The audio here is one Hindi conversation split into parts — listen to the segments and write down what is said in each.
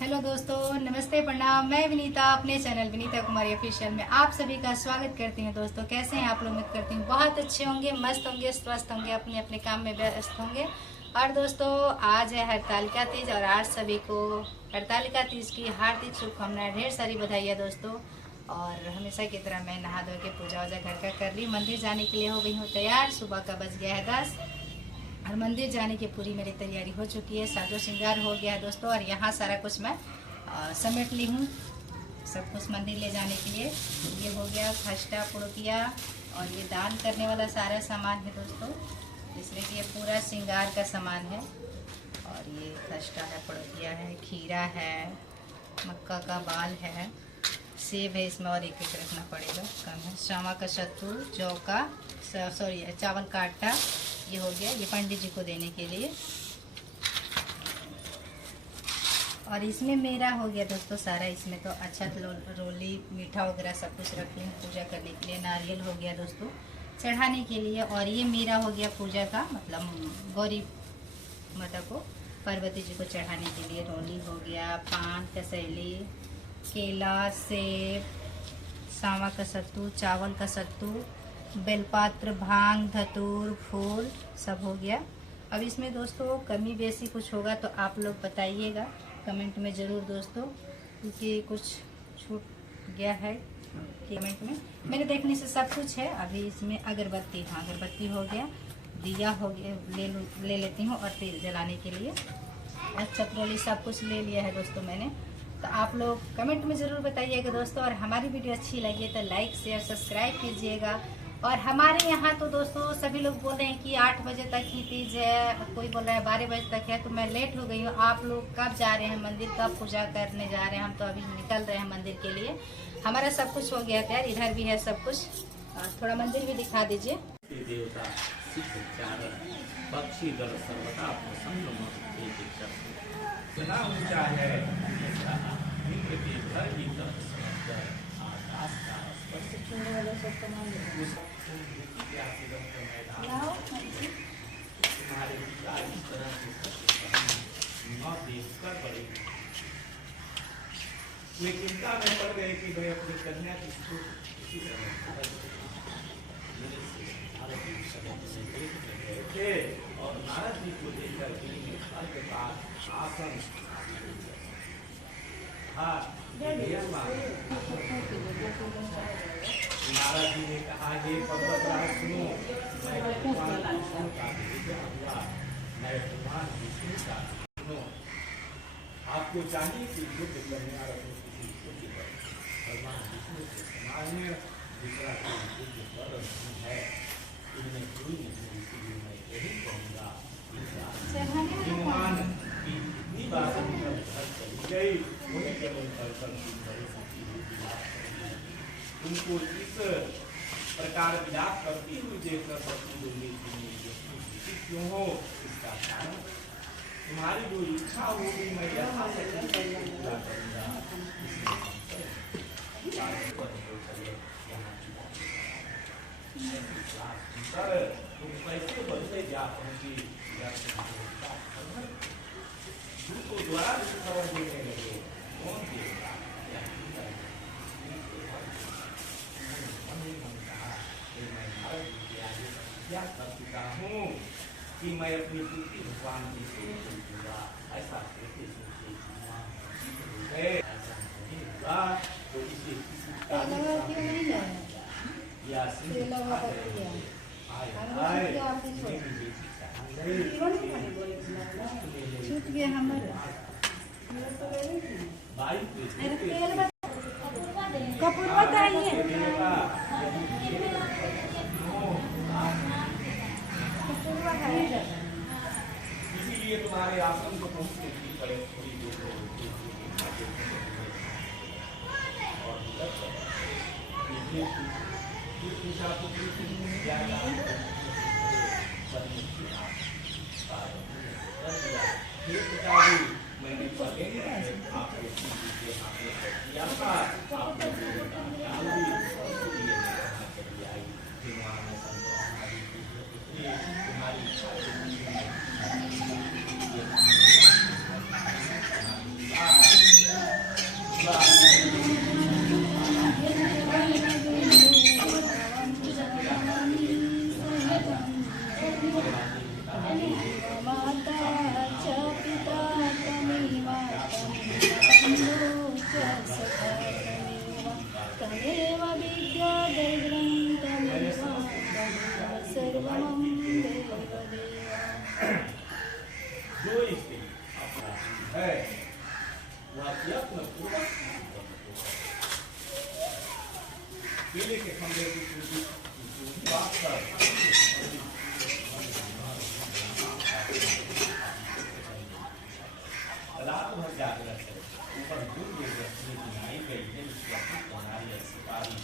हेलो दोस्तों, नमस्ते, प्रणाम। मैं विनीता अपने चैनल विनीता कुमारी ऑफिशियल में आप सभी का स्वागत करती हूँ। दोस्तों, कैसे हैं आप लोग? उम्मीद करती हूँ बहुत अच्छे होंगे, मस्त होंगे, स्वस्थ होंगे, अपने अपने काम में व्यस्त होंगे। और दोस्तों, आज है हरतालिका तीज और आज सभी को हरतालिका तीज की हार्दिक शुभकामनाएं, ढेर सारी बधाई है दोस्तों। और हमेशा की तरह मैं नहा धो के पूजा वूजा घर का कर ली, मंदिर जाने के लिए हो गई हूँ तैयार। सुबह का बज गया है 10 और मंदिर जाने की पूरी मेरी तैयारी हो चुकी है, साजो श्रृंगार हो गया है दोस्तों। और यहाँ सारा कुछ मैं समेट ली हूँ, सब कुछ मंदिर ले जाने के लिए। ये हो गया खस्ता पुड़किया और ये दान करने वाला सारा सामान है दोस्तों, जिसमें कि ये पूरा श्रृंगार का सामान है। और ये खस्ता है, पुड़किया है, खीरा है, मक्का का बाल है, सेब है, इसमें और एक रखना पड़ेगा, कम है, शामा का सत्तू, जौ का सॉरी चावल का आटा, ये हो गया, ये पंडित जी को देने के लिए। और इसमें मेरा हो गया दोस्तों सारा, इसमें तो अच्छा रोली मीठा वगैरह सब कुछ रखी हूँ पूजा करने के लिए। नारियल हो गया दोस्तों चढ़ाने के लिए। और ये मेरा हो गया पूजा का, मतलब गौरी माता को, पार्वती जी को चढ़ाने के लिए। रोली हो गया, पान, कसैली, केला, सेब, सावा का सत्तू, चावल का सत्तू, बेलपात्र, भांग, धतूर, फूल, सब हो गया। अब इसमें दोस्तों कमी बेसी कुछ होगा तो आप लोग बताइएगा कमेंट में ज़रूर दोस्तों, क्योंकि कुछ छूट गया है कमेंट में। मेरे देखने से सब कुछ है। अभी इसमें अगरबत्ती, हाँ अगरबत्ती हो गया, दिया हो गया, ले लेती हूँ, और तेल जलाने के लिए चक्रोली सब कुछ ले लिया है दोस्तों मैंने। तो आप लोग कमेंट में ज़रूर बताइएगा दोस्तों। और हमारी वीडियो अच्छी लगी तो लाइक शेयर सब्सक्राइब कीजिएगा। और हमारे यहाँ तो दोस्तों सभी लोग बोल रहे हैं कि 8 बजे तक ही तीज है, कोई बोल रहा है 12 बजे तक है, तो मैं लेट हो गई हूँ। आप लोग कब जा रहे हैं मंदिर, कब पूजा करने जा रहे हैं? हम तो अभी निकल रहे हैं मंदिर के लिए। हमारा सब कुछ हो गया तैयार, इधर भी है सब कुछ। थोड़ा मंदिर भी दिखा दीजिए। वे चिंता में पड़ गए कि भाई अपनी कन्या किसको किसी थे। और नारद जी को देखकर के पास आसन नारद जी ने कहा, ये पर्वतराज सुनो, मैं भगवान विष्णु का सुनो। आपको चाहिए कि युद्ध करने वाला भगवान विष्णु के समान में दूसरा कोई युद्ध कर नहीं है, इनमें कोई नहीं। इसलिए मैं यही कहूँगा, हनुमान की इतनी बात घर चली गई, वही केवल उनको इस प्रकार विलाप करती हुई देखकर क्यों हो, इसका कारण तुम्हारी जो इच्छा होगी मैं यथाशक्ति पूरा करूंगा। तुम कैसे बदले जा पहुंची, दूसरों द्वारा खबर देने लगे, कौन देगा? क्या कर चुका हूँ कि मैं अपनी पुत्री भगवान की सेवा करूंगा, ऐसा कहते ऐसा नहीं होगा। तो इसे या छूट गया हमारा कपूर बताइए। इसीलिए तुम्हारे आश्रम को पहुंचने की पड़े थोड़ी दूर मैंने तुम्हारी वह यत्न पूर्वक केले के खंभे की बात कर रात भर जागृत है ऊपर दूर बनाई गई है नारियल सुपारी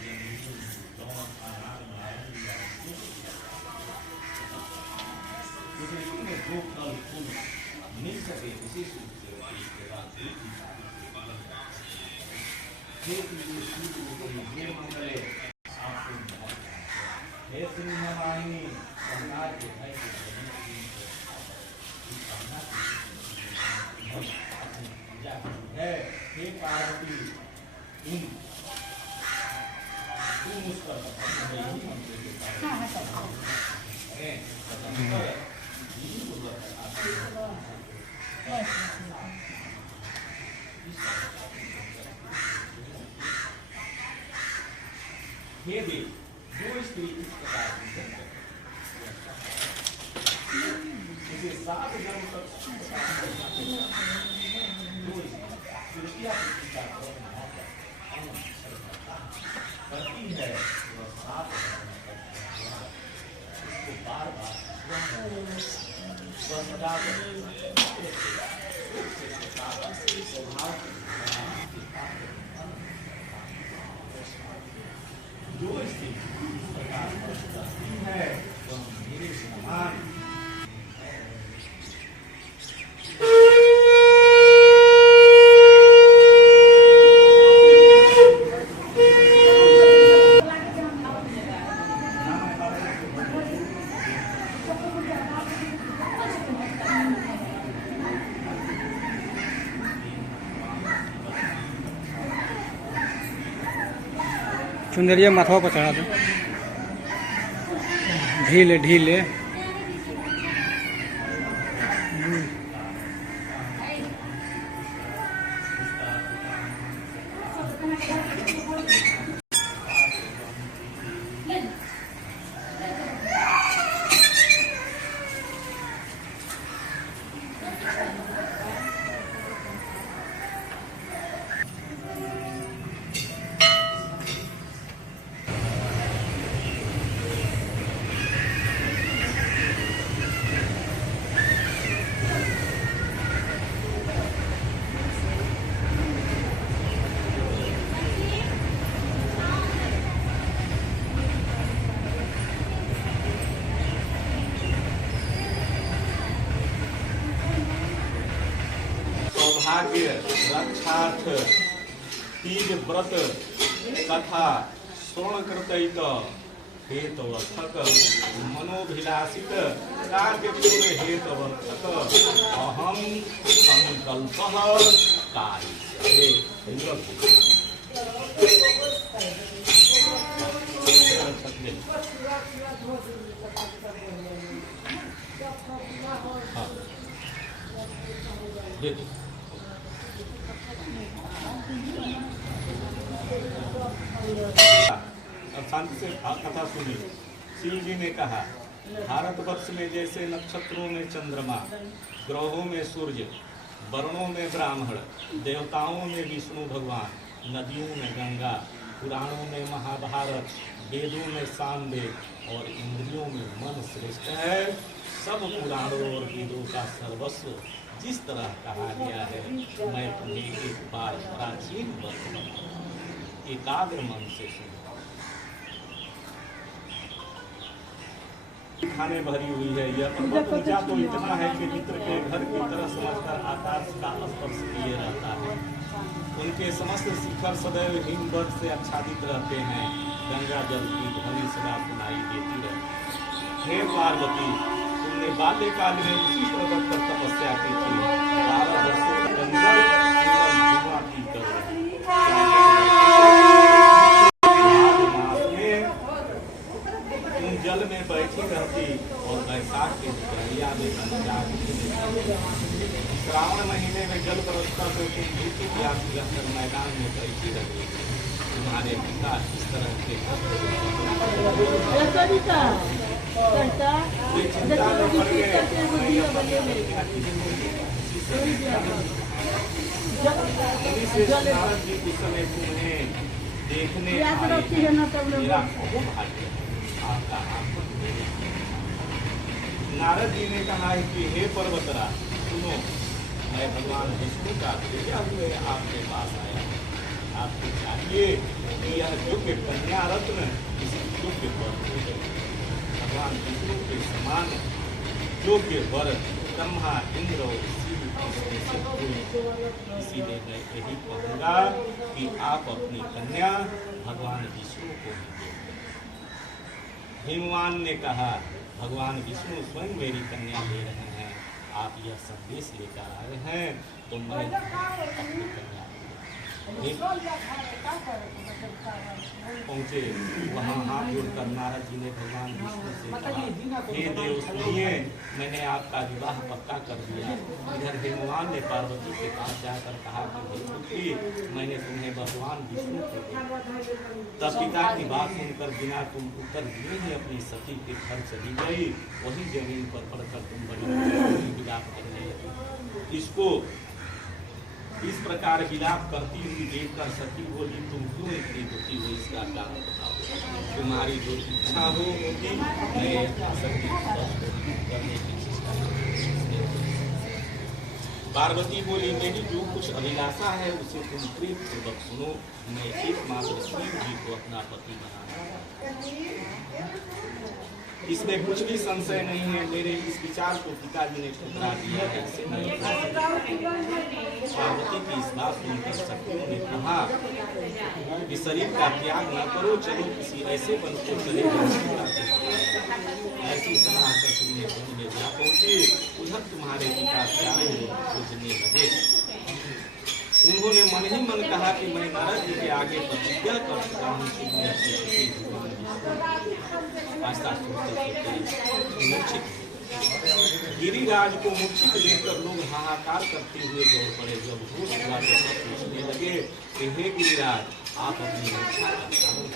में दो फल फूल मिल सके विशेष रूप से इसके बाद मंगले आपको हे सिंहवाहिनी संसार के भय है हे पार्वती तुम उस पर ये भी दो स्त्री इस प्रकार इसे 7 जन्म तक करती है वह 7 उसको बार बार जो स्थिति है वह मेरे समान चुंदरिया माथवा पर चढ़ा दो ढीले ढीले सौभाग्य रक्षार्थ तीज व्रत तथा स्वर्णकृत हेतवर्थक मनोभिलाषित कार्य हेतवर्थक अहम संकल्प कार्य शांति से कथा सुनी। शिव जी ने कहा, भारतवर्ष में जैसे नक्षत्रों में चंद्रमा, ग्रहों में सूर्य, वर्णों में ब्राह्मण, देवताओं में विष्णु भगवान, नदियों में गंगा, पुराणों में महाभारत, वेदों में सामवेद और इंद्रियों में मन श्रेष्ठ है, सब पुराणों और वेदों का सर्वस्व जिस तरह कहा गया है, मैं तुम्हें एक बार प्राचीन वर्ष एकाग्र मन से सुनो। खाने भरी हुई है, यह पर्वत ऊंचा तो इतना है कि मित्र के घर की तरह समझकर आकाश का स्पर्श किए रहता है। उनके समस्त शिखर सदैव हिमवत से आच्छादित रहते हैं। गंगा जल की ध्वनि सदा सुनाई देती है। हे पार्वती, तुमने बाल्यकाल में उसी पर्वत पर तपस्या की थी। 12 वर्षों तक अंदर केवल धुआं पीकर जल में बैठी रहती और बैसाख के दरिया में श्रावण महीने में जल बरसता तो तुम भूखी प्यासी रहकर मैदान में बैठी रहती। तुम्हारे पिता इस तरह के चिंता में पड़ गए। जैसे नारद जी उस समय तुम्हें देखने आए हैं, मेरा बहुत भाग्य है, आपका आगमन मेरे साथ। नारद जी ने कहा है कि हे पर्वतराज सुनो, मैं भगवान विष्णु का भेजा हुए आपके पास आया। आपको चाहिए कि यह योग्य कन्या रत्न इस योग्य वर हो जाए। भगवान विष्णु के समान योग्य वर ब्रह्मा इंद्र और इसीलिए मैं यही कहूँगा कि आप अपनी कन्या भगवान विष्णु को ही दें। हिमवान ने कहा भगवान विष्णु स्वयं मेरी कन्या ले रहे हैं, आप यह संदेश लेकर आए हैं तो मैं अपनी कन्या पहुँचे। वहाँ हाथ जोड़कर नारद जी ने भगवान विष्णु से कहा हे देव सुनिए, मैंने आपका विवाह पक्का कर दिया। इधर हिमवान ने पार्वती के पास जाकर कहा कि हे पुत्री, मैंने तुम्हें भगवान विष्णु को दिया। तब पिता की बात सुनकर बिना तुम उत्तर दिए ही अपनी सती के घर चली गई। वही जमीन पर पड़कर तुम बड़ी विलाप करने लगी। इसको इस प्रकार विलाप करती हुई देखकर सती बोली तुम क्यों इतनी दुखी हो, इसका कारण बताओ। तुम्हारी जो इच्छा हो होगी मैं सती करने की चेष्टा करूंगी। पार्वती बोली मेरी जो कुछ अभिलाषा है उसे तुम प्रेम पूर्वक सुनो। मैं एकमात्र शिव जी को अपना पति बनाना, इसमें कुछ भी संशय नहीं है। मेरे इस विचार को पिताजी ने ठुकरा दिया है, इसे नहीं। पार्वती की इस बात सुनकर सखियों ने कहा कि शरीर का त्याग न करो, चलो किसी ऐसे वन को चले जाओ। ऐसी सलाह कर वन में जा पहुंचे। उधर तुम्हारे पिता प्यारे लोग खोजने लगे। उन्होंने मन ही मन कहा कि मैं नारद जी के आगे प्रतिज्ञा कर चुका हूँ कि मैं अपने पति भगवान आस्था सोचते मूर्छित गिरिराज को मूर्छित देखकर लोग हाहाकार करते हुए दौड़ पड़े। जब होश हुआ तो सब पूछने लगे कि हे गिरिराज, आप अपनी मूर्छा का कारण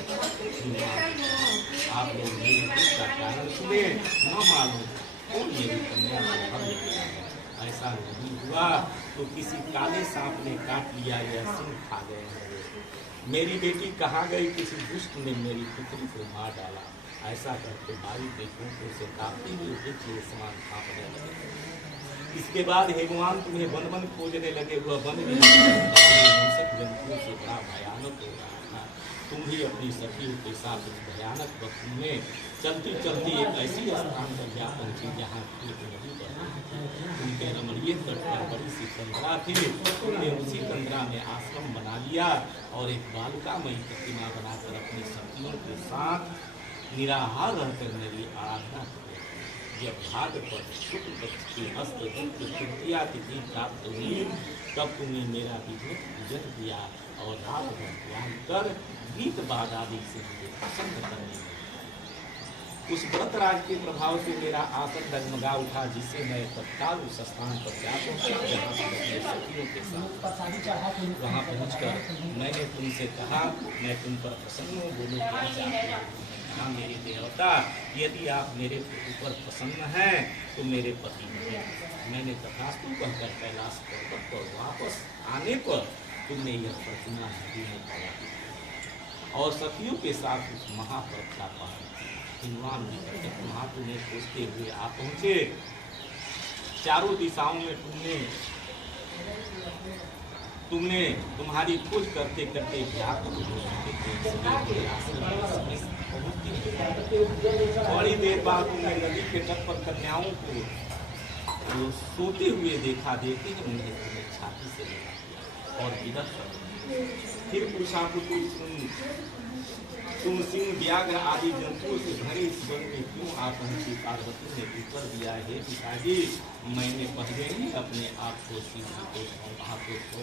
आप लोग मेरे दुख का कारण सुने, न मालूम कौन मेरी कन्या को हर ले गया है। ऐसा नहीं हुआ तो किसी काले सांप ने काट लिया या सिंह खा गए हैं। मेरी बेटी कहाँ गई, किसी दुष्ट ने मेरी पुत्री को मार डाला। ऐसा करके भाई बेटियों को से काफी भी समान कांपने लगे। इसके बाद हेमवान तुम्हें वन वन खोजने लगे। वह वन में जंतुओं से बड़ा भयानक हो रहा था। तुम भी अपनी सखियों के साथ भयानक वक्त में चलती चलती एक ऐसी स्थान पर जा पहुंची जहाँ एक नदी उनके रमणीय तट पर बड़ी सी कंदरा थी। उन्होंने उसी कंदरा में आश्रम बना लिया और एक बालुकामयी प्रतिमा बनाकर अपनी सखियों के साथ निराहार रहकर मेरी आराधना कर। जब भाद्रपद शुक्ल पक्ष की हस्त तृतीया तिथि प्राप्त हुई तब तुमने मेरा विधिवत पूजन किया और रात भर ध्यान कर गीत बाद आदि से मुझे पसंद करने लगे। उस व्रतराज के प्रभाव से मेरा आसन डगमगा उठा, जिससे मैं तत्काल उस स्थान पर जा पहुंचा जहाँ अपने सखियों के साथ। वहाँ पहुँचकर मैंने तुमसे कहा मैं तुम पर प्रसन्न हूँ, बोलो क्या चाहते हो। हाँ मेरे देवता, यदि आप मेरे ऊपर प्रसन्न हैं तो मेरे पति नहीं। मैंने तथास्तु कहकर कैलाश पर्वत पर वापस आने पर तुमने यह प्रतिमा नदी में पाया और सखियों के साथ उस महापर्व का पालन। हिमवान वहाँ तुम्हें खोजते हुए आ पहुँचे। चारों दिशाओं में तुमने तुम्हारी खोज करते करते व्याकुल हो चुके थे। थोड़ी देर बाद तुमने नदी के तट पर कन्याओं को सोते हुए देखा। देखते ही उन्हें तुम्हें छाती से लगा और विदत कर फिर पूछा तुम सिंह व्याघ्र आदि जंतुओं से भरे इस वन में क्यों आ पहुंची। पार्वती ने उत्तर दिया है पिताजी, मैंने पहले ही अपने आप को सिंह को हाथों को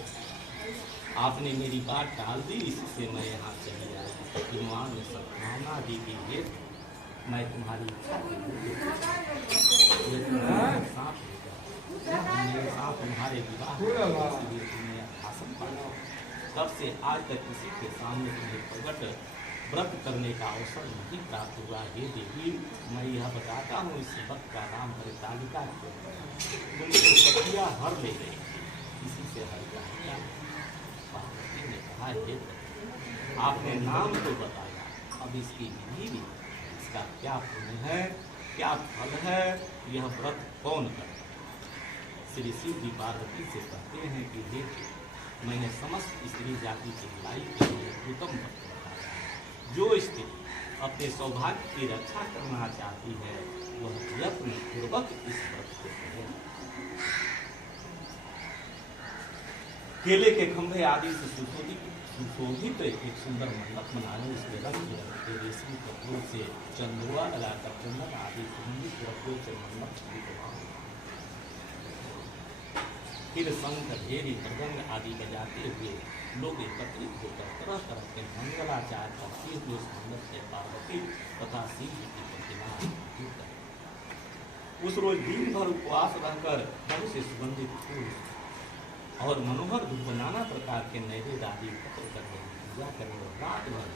आपने मेरी बात टाल दी, इससे मैं यहाँ चली आई। हिमवान ने सद्भावना दी कि ये मैं तुम्हारी इच्छा साथ तुम्हारे विवाह तुम्हें आसन पाया। तब से आज तक किसी के सामने तुम्हें प्रकट व्रत करने का अवसर नहीं प्राप्त हुआ। हे देवी, मैं यह बताता हूँ इस वक्त का नाम हरितालिका है। तुमको सखिया हर ले गई, इसी से हरितालिका कहा हे आपने नाम तो बताया, अब इसकी विधि भी, इसका क्या पुण्य है, क्या फल है, यह व्रत कौन करता है। श्री शिव जी पार्वती से कहते हैं कि देखिए, मैंने समस्त स्त्री जाति की भलाई के लिए उत्तम व्रत बताया। जो स्त्री अपने सौभाग्य की रक्षा करना चाहती है वह यत्न पूर्वक इस व्रत को करे। केले के खंभे आदि से सुशोभित एक सुंदर मंडप बनाया, उसके रंग बिरंगे के रेशमी कपड़ों से चंदुआ लगाकर चंदन आदि सुगंधित द्रव्यों से मंडप सजाया। फिर शंख ढेरी मृदंग आदि बजाते हुए लोग एकत्रित होकर तरह तरह के मंगलाचार करते हुए उस मंडप से पार्वती तथा शिव जी की प्रतिमा। उस रोज दिन भर उपवास रहकर बहुत से सुगंधित फूल और मनोहर धूप नाना प्रकार के नैवेद्य आदि एकत्र करने पूजा करने और रात भर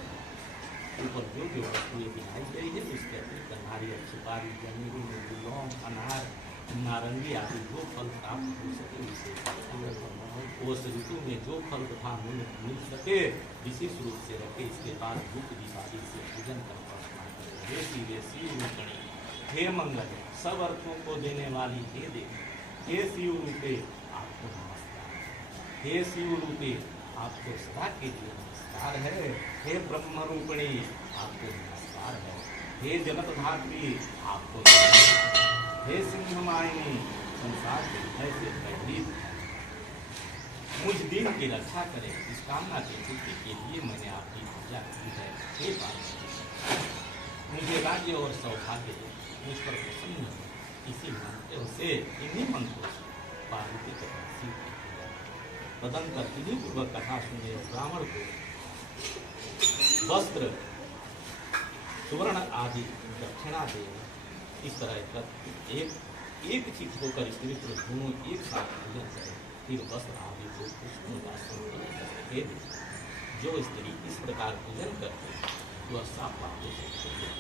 ऊपर जो जो वस्तुएं दिखाई गई है उसके अतिरिक्त नारियल, सुपारी, जमीरी, लौंग, अनार, नारंगी आदि जो फल प्राप्त हो सके उसे उस ऋतु में जो फल तथा मिल सके विशेष रूप से रखे। इसके बाद धूप दीपावली से पूजन कर हे शिव रूपणी, हे मंगल, सब अर्थों को देने वाली हे देवी, हे शिव रूपे आपको नमस्कार, हे शिव रूपे आपको सदा के लिए नमस्कार है, हे ब्रह्म रूपणी आपको नमस्कार है, हे जनक धात्री आपको नमस्कार है, हे सिंहमायिनी संसार के भय से भयभीत मुझ दिन की रक्षा करें, इस कामना की पूर्ति के लिए मैंने आपकी पूजा की है। हे पार्वती, मुझे राज्य और सौभाग्य दे, मुझ पर प्रसन्न हो। इसी मंत्रों से, इन्हीं मंत्रों से पार्वती को शिव की पूजा। तदंतर विधि पूर्वक कथा सुने ब्राह्मण को वस्त्र, सुवर्ण आदि दक्षिणा दे। इस तरह एक चित होकर स्त्री पुरुष दोनों एक साथ पूजन करें। फिर वस्त्र आदि को पुष्पों का समर्पण दे। जो स्त्री इस प्रकार पूजन करते वह सात बातों से होती है।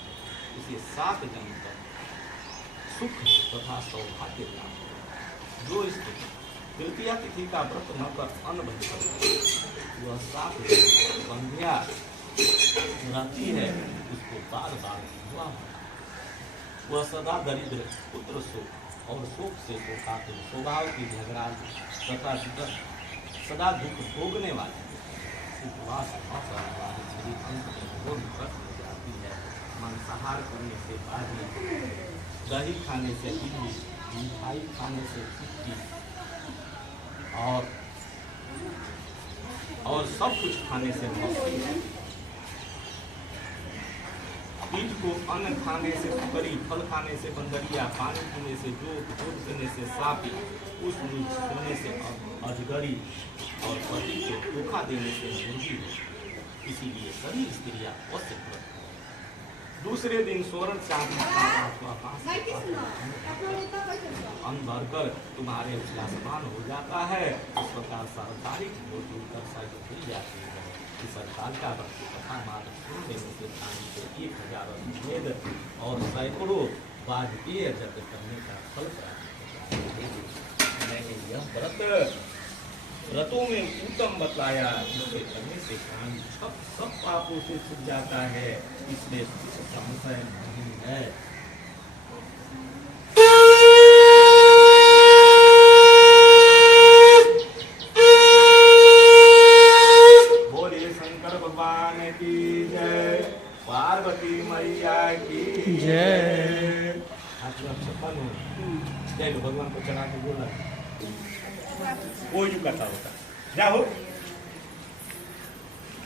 इसे 7 जन्म तक सुख तथा सौभाग्य प्राप्त। जो स्त्री तृतीया तिथि का व्रत न कर अन्न भोजन करती वह 7 जन्म तक बंध्या रहती है, उसको बार बार हुआ वह सदा दरिद्र, पुत्र शोक और शोक से शोकातुर, स्वभाव की झगड़ा तथा सदा दुख भोगने वाले, उपवास न करने वाले शरीर अंत में घोर नरक में जाती है। मांसाहार करने से बाहरी, दही खाने से इडली, मिठाई खाने से टिक्की और सब कुछ खाने से मौत, बीज को अन्न खाने से सुकरी, फल खाने से बंदरिया, पानी पीने से जोत, जोत पीने से सापी, उस सोने से अजगरी और पति को धोखा देने से मुर्गी। इसीलिए सभी स्त्रियां अवश्य व्रत करें। दूसरे दिन स्वर्ण चांदी अन्न भरकर तुम्हारे उछला समान हो जाता है। इस प्रकार सांसारिक रोटी कर जाती है। इस साल का भक्ति कथा मात्र सुन लेने से खाने से 1000 वेद और सैकड़ों वाजपेय यज्ञ करने का फल प्राप्त होता है। मैंने यह व्रतों में उत्तम बताया, जिसे करने से काम सब पापों से छूट जाता है, इसमें संशय नहीं है। पार्वती मैया की जय। जय भगवान को चढ़ा के बोला कोई कथा होता जाओ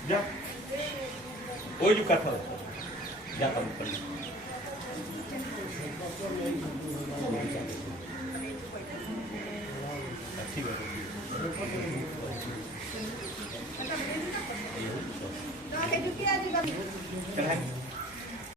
जा कोई कथा होता जाता ठीक है।